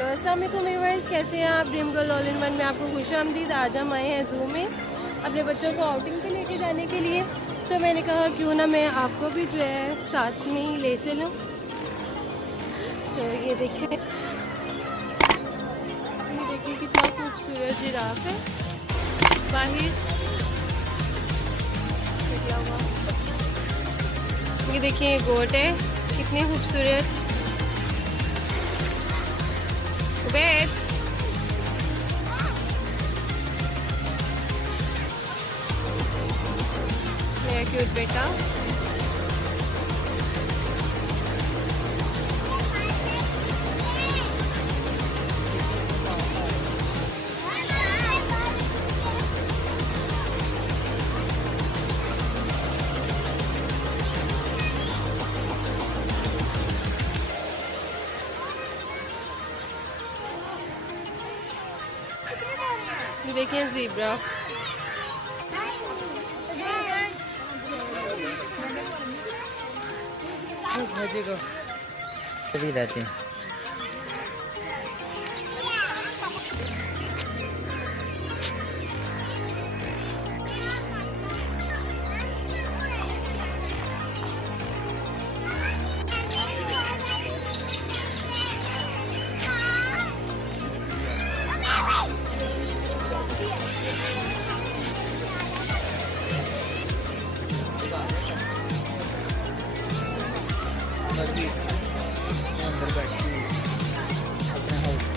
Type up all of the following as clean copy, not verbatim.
Hello अस्सलाम वालेकुम viewers, कैसे हैं आप। Dream girl all in one में आपको खुशामदीद। आज हम आए हैं ज़ू में अपने बच्चों को आउटिंग पे लेके जाने के लिए। तो मैंने कहा क्यों ना मैं आपको भी जो है साथ में ही ले चलूँ। तो ये देखिए कितना खूबसूरत जिराफ है बाहर निकला हुआ। ये देखिए गोट है, कितनी खूबसूरत। उबैद मेरा क्यूट बेटा। ये देखिए ज़ीब्रा। चली रहती हैं। अंदर बैठी अपने हाउस।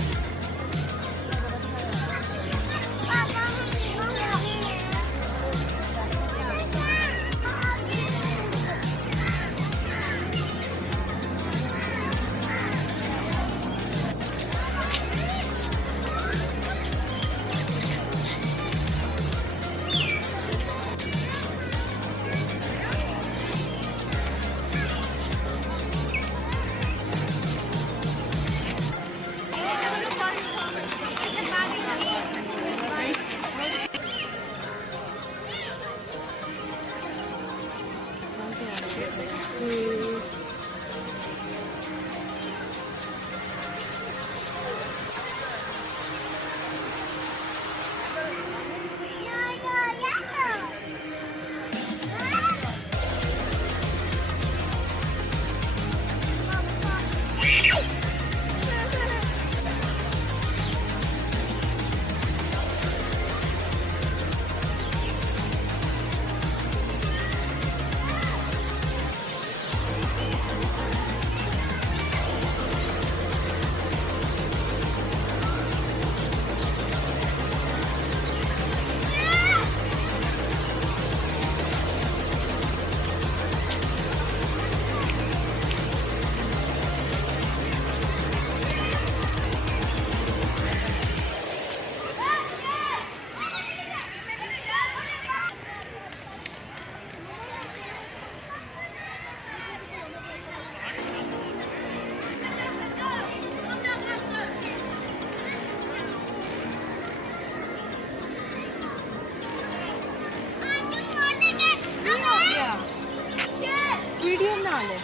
वीडियो बना ले।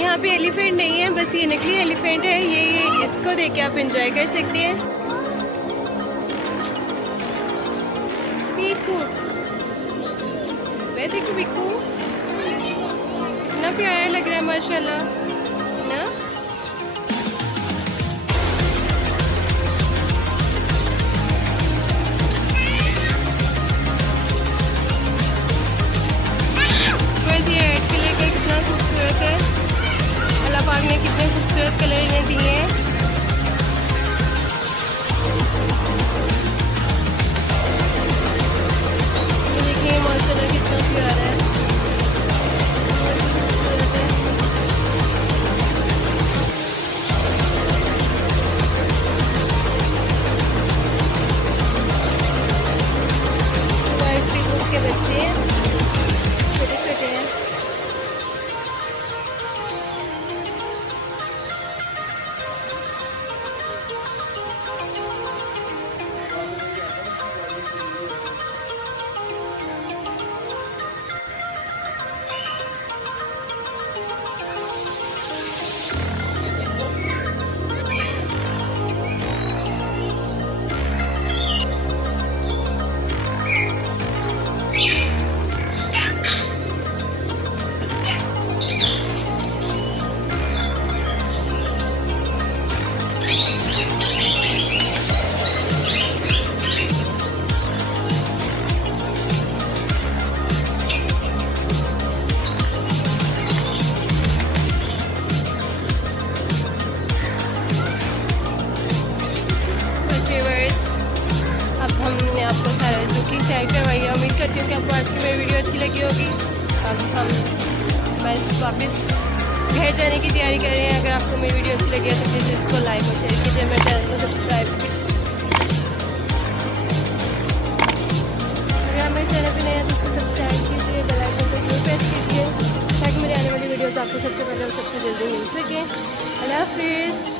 यहाँ पे एलिफेंट नहीं है, बस ये नकली एलिफेंट है। ये इसको देख के आप इंजॉय कर सकते हैं। पीकू, वे देखो पीकू, कितना प्यारा लग रहा है माशाल्लाह ना। बस ये रेड कलर का कितना खूबसूरत है। अल्लाह पाक ने कितने खूबसूरत कलर इन्हें दिए हैं। ये देखिए माशाल्लाह कितना प्यारा है, बहुत खूबसूरत है। वाइट पीकॉक के बच्चे हैं, छोटे छोटे हैं। अब हमने आपको सारा ज़ू की सैर करवाई है। उम्मीद करती हूँ कि आपको आज की मेरी वीडियो अच्छी लगी होगी। अब हम बस वापस घर जाने की तैयारी कर रहे हैं। अगर आपको मेरी वीडियो अच्छी लगी है तो प्लीज़ इसको लाइक और शेयर कीजिए, मेरे चैनल को सब्सक्राइब कीजिए। अगर आप मेरे चैनल पर नए हैं तो इसको सब्सक्राइब कीजिए, बेल आइकन को जरूर प्रेस कीजिए ताकि मेरी आने वाली वीडियोज़ आपको सबसे पहले और सबसे जल्दी मिल सके। अल्लाह हाफिज़।